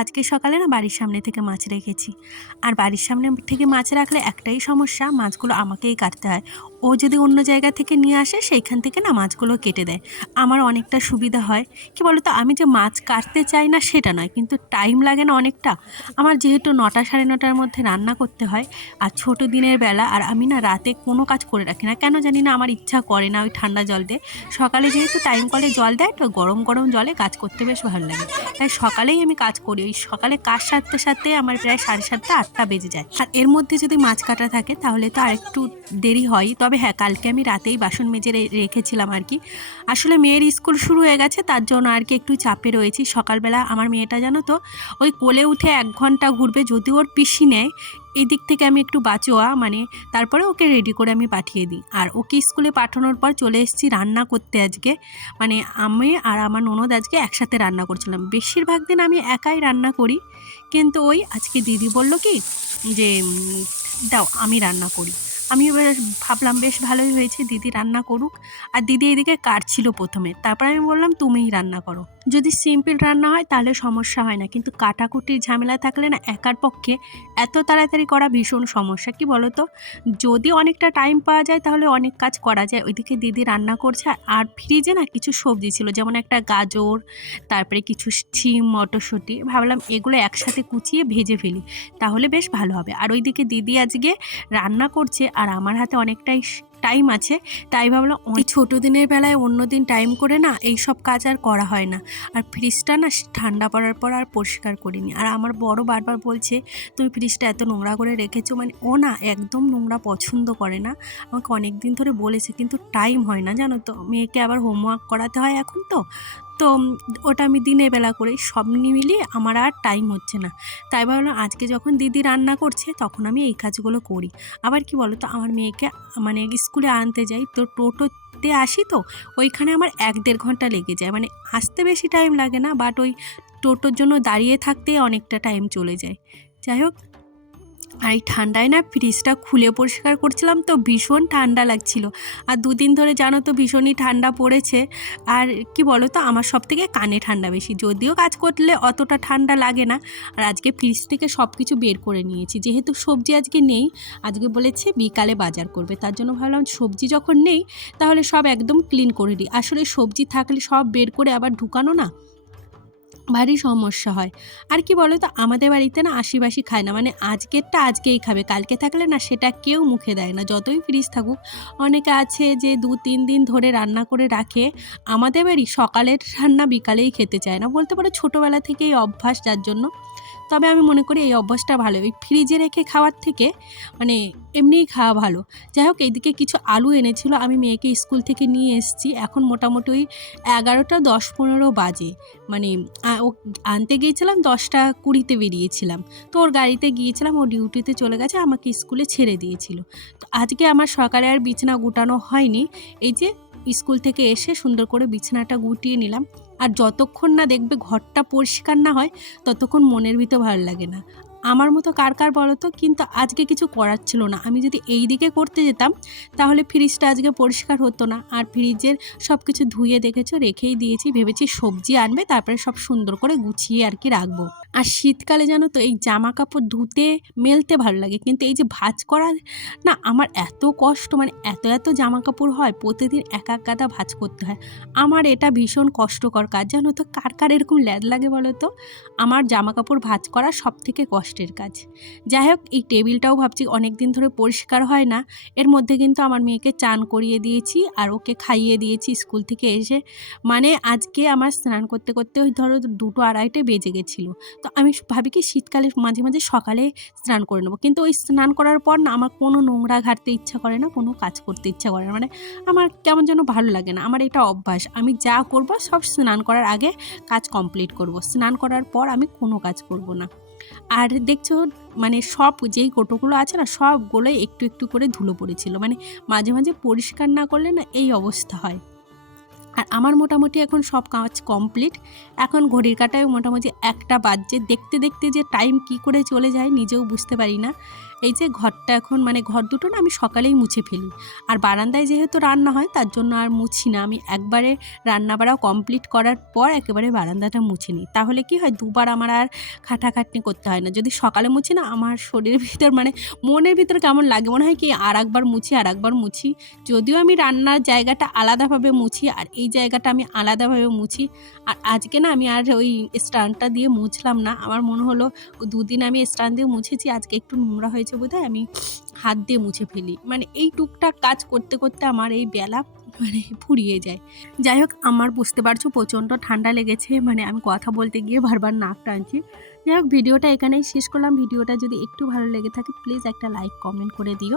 আজকে সকালে না বাড়ির সামনে থেকে মাছ রেখেছি। আর বাড়ির সামনে থেকে মাছ রাখলে একটাই সমস্যা, মাছগুলো আমাকেই কাটতে হয়। ও যদি অন্য জায়গা থেকে নিয়ে আসে সেইখান থেকে না মাছগুলো কেটে দেয়। আমার অনেকটা সুবিধা হয়। কি বলো তো, আমি যে মাছ কাটতে চাই না সেটা নয়, কিন্তু টাইম লাগে না অনেকটা। আমার যেহেতু 9টা সাড়ে 9টার মধ্যে রান্না করতে হয়, আর ছোট দিনের বেলা, আর আমি না রাতে কোনো কাজ করে রাখি না, কেন জানি না আমার ইচ্ছা করে না ওই ঠান্ডা জল দিয়ে। সকালে যেহেতু টাইম কলে জল দেয়, তো গরম গরম জলে কাজ করতে বেশ ভালো লাগে। তাই সকালেই আমি কাজ করি। ওই সকালে কাজ সারতে সারতে আমার প্রায় 7:30 8টা বেজে যায়। আর এর মধ্যে যদি মাছ কাটা থাকে তাহলে তো আরেকটু দেরি হয়। তবে হ্যাঁ, কালকে আমি রাতেই বাসন মেজে রেখেছিলাম আর কি। আসলে মেয়ের স্কুল শুরু হয়ে গেছে, তার জন্য আর কি একটু চাপে রয়েছি। সকালবেলা আমার মেয়েটা জানো তো, ওই কোলে উঠে 1 ঘন্টা ঘুরবে, যদি ওর পিসি নেয়। এই দিক থেকে আমি একটু বাঁচোয়া, মানে তারপরে ওকে রেডি করে আমি পাঠিয়ে দিই। আর ওকে স্কুলে পাঠানোর পর চলে এসেছি রান্না করতে আজকে। মানে আমি আর আমার ননদ আজকে একসাথে রান্না করছিলাম। বেশিরভাগ দিন আমি একাই রান্না করি, কিন্তু ওই আজকে দিদি বলল কি যে দাও আমি রান্না করি। আমি ভাবলাম বেশ ভালোই হয়েছে, দিদি রান্না করুক। আর দিদি এদিকে কাটছিল প্রথমে, তারপর আমি বললাম তুমিই রান্না করো। যদি সিম্পল রান্না হয় তাহলে সমস্যা হয় না, কিন্তু কাটাকুটির ঝামেলা থাকলে না একার পক্ষে এত তাড়াতাড়ি করা ভীষণ সমস্যা। কি বলো তো, যদি অনেকটা টাইম পাওয়া যায় তাহলে অনেক কাজ করা যায়। ওইদিকে দিদি রান্না করছে, আর ফ্রিজে না কিছু সবজি ছিল, যেমন একটা গাজর, তারপরে কিছু শিম, মটরশুঁটি। ভাবলাম এগুলো একসাথে কুচিয়ে ভেজে ফেলি, তাহলে বেশ ভালো হবে। আর ওইদিকে দিদি আজকে রান্না করছে, আর আমার হাতে অনেকটাই টাইম আছে, তাই ভাবলাম ওই ছোটো দিনের বেলায় অন্য দিন টাইম করে না এই সব কাজ আর করা হয় না। আর ফ্রিজটা না ঠান্ডা পড়ার পর আর পরিষ্কার করিনি। আর আমার বড় বারবার বলছে তুমি ফ্রিজটা এত নোংরা করে রেখেছো। মানে ও না একদম নোংরা পছন্দ করে না, আমাকে অনেক দিন ধরে বলেছে, কিন্তু টাইম হয় না জানো তো। মেয়েকে আবার হোমওয়ার্ক করাতে হয় এখন তো, তো ওটা আমি দিনের বেলা করি। সব মিলিয়ে আমার আর টাইম হচ্ছে না। তাই ভাবলাম আজকে যখন দিদি রান্না করছে তখন আমি এই কাজগুলো করি। আবার কি বলো তো, আমার মেয়েকে মানে স্কুলে আনতে যাই, তো টোটোতে আসি, তো ওইখানে আমার 1-1.5 ঘন্টা লেগে যায়। মানে আসতে বেশি টাইম লাগে না, বাট ওই টোটোর জন্য দাঁড়িয়ে থাকতে অনেকটা টাইম চলে যায়। যাই হোক, আর এই ঠান্ডায় না ফ্রিজটা খুলে পরিষ্কার করছিলাম, তো ভীষণ ঠান্ডা লাগছিল। আর 2 দিন ধরে জানো তো ভীষণই ঠান্ডা পড়েছে। আর কি বলো তো, আমার সব থেকে কানে ঠান্ডা বেশি, যদিও কাজ করলে অতটা ঠান্ডা লাগে না। আর আজকে ফ্রিজ থেকে সব কিছু বের করে নিয়েছি, যেহেতু সবজি আজকে নেই। আজকে বলেছে বিকালে বাজার করবে, তার জন্য ভাবলাম সবজি যখন নেই তাহলে সব একদম ক্লিন করে দিই। আসলে সবজি থাকলে সব বের করে আবার ঢুকানো না ভারী সমস্যা হয়। আর কি বলো তো, আমাদের বাড়িতে না আশিবাসি খায় না, মানে আজকেরটা আজকেই খাবে, কালকে থাকলে না সেটা কেউ মুখে দেয় না, যতই ফ্রিজ থাকুক। অনেকে আছে যে 2-3 দিন ধরে রান্না করে রাখে। আমাদের বাড়ি সকালের রান্না বিকালেই খেতে চায় না, বলতে পারো ছোটোবেলা থেকেই অভ্যাস, যার জন্য। তবে আমি মনে করি এই অভ্যাসটা ভালো, ওই ফ্রিজে রেখে খাওয়ার থেকে মানে এমনিই খাওয়া ভালো। যাই হোক, এইদিকে কিছু আলু এনেছিল, আমি মেয়েকে স্কুল থেকে নিয়ে এসেছি। এখন মোটামুটি ওই 11টা 10-15 বাজে। মানে ও আনতে গিয়েছিলাম 10টা 20-তে বেরিয়েছিলাম, তো ওর গাড়িতে গিয়েছিলাম, ও ডিউটিতে চলে গেছে, আমাকে স্কুলে ছেড়ে দিয়েছিল। তো আজকে আমার সকালে আর বিছানা গুটানো হয়নি। এই যে স্কুল থেকে এসে সুন্দর করে বিছানাটা গুটিয়ে নিলাম। আর যতক্ষণ না দেখবে ঘরটা পরিষ্কার না হয় ততক্ষণ মনের ভিতর ভালো লাগে না। আমার মতো কার কার বলো তো, কিন্তু আজকে কিছু করার ছিল না। আমি যদি এই দিকে করতে যেতাম তাহলে ফ্রিজটা আজকে পরিষ্কার হতো না। আর ফ্রিজের সব কিছু ধুয়ে দেখেছো রেখেই দিয়েছি, ভেবেছি সবজি আনবে তারপরে সব সুন্দর করে গুছিয়ে আর কি রাখবো। আর শীতকালে জানো তো এই জামা কাপড় ধুতে মেলতে ভালো লাগে, কিন্তু এই যে ভাঁজ করা না আমার এত কষ্ট, মানে এত জামা কাপড় হয়, প্রতিদিন এক এক গাদা ভাঁজ করতে হয়। আমার এটা ভীষণ কষ্টকর কাজ জানো তো। কার কার এরকম ল্যাদ লাগে বলো তো। আমার জামা কাপড় ভাঁজ করা সব থেকে কষ্টের কাজ। যাই হোক, এই টেবিলটাও ভাবছি অনেক দিন ধরে পরিষ্কার হয় না। এর মধ্যে কিন্তু আমার মেয়েকে চান করিয়ে দিয়েছি আর ওকে খাইয়ে দিয়েছি স্কুল থেকে এসে। মানে আজকে আমার স্নান করতে করতে ওই ধরো 2-2:30 বেজে গেছিলো। তো আমি ভাবি কি শীতকালে মাঝে মাঝে সকালে স্নান করে নেবো, কিন্তু ওই স্নান করার পর না আমার কোনো নোংরা ঘাঁটতে ইচ্ছা করে না, কোনো কাজ করতে ইচ্ছা করে না। মানে আমার কেমন যেন ভালো লাগে না। আমার এটা অভ্যাস, আমি যা করব সব স্নান করার আগে কাজ কমপ্লিট করব, স্নান করার পর আমি কোনো কাজ করব না। আর দেখছো মানে সব যেই কোটোগুলো আছে না সবগুলোই একটু একটু করে ধুলো পড়েছিল। মানে মাঝে মাঝে পরিষ্কার না করলে না এই অবস্থা হয়। আর আমার মোটামুটি এখন সব কাজ কমপ্লিট। এখন ঘড়ির কাঁটায় মোটামুটি 1টা বাজছে। দেখতে দেখতে যে টাইম কি করে চলে যায় নিজেও বুঝতে পারি না। এই যে ঘরটা এখন মানে ঘর দুটো না আমি সকালেই মুছে ফেলি। আর বারান্দায় যেহেতু রান্না হয় তার জন্য আর মুছি না, আমি একবারে রান্না বাড়া কমপ্লিট করার পর একেবারে বারান্দাটা মুছে নিই। তাহলে কি হয়, দুবার আমার আর খাটাখাটনি করতে হয় না। যদি সকালে মুছি না, আমার শরীরের ভিতর মানে মনের ভিতর কেমন লাগে, মনে হয় কি আর একবার মুছি আর একবার মুছি। যদিও আমি রান্নার জায়গাটা আলাদাভাবে মুছি আর এই জায়গাটা আমি আলাদাভাবে মুছি। আর আজকে না আমি আর ওই স্ট্যান্ডটা দিয়ে মুছলাম না। আমার মনে হলো দুদিন আমি স্ট্যান্ড দিয়ে মুছেছি, আজকে একটু নোংরা হয়েছে বোধহয়, আমি হাত দিয়ে মুছে ফেলি। মানে এই টুকটাক কাজ করতে করতে আমার এই বেলা মানে ফুরিয়ে যায়। যাই হোক, আমার বুঝতে পারছো প্রচণ্ড ঠান্ডা লেগেছে, মানে আমি কথা বলতে গিয়ে বারবার নাক টানছি। যাই হোক, ভিডিওটা এখানেই শেষ করলাম। ভিডিওটা যদি একটু ভালো লেগে থাকে প্লিজ একটা লাইক কমেন্ট করে দিও।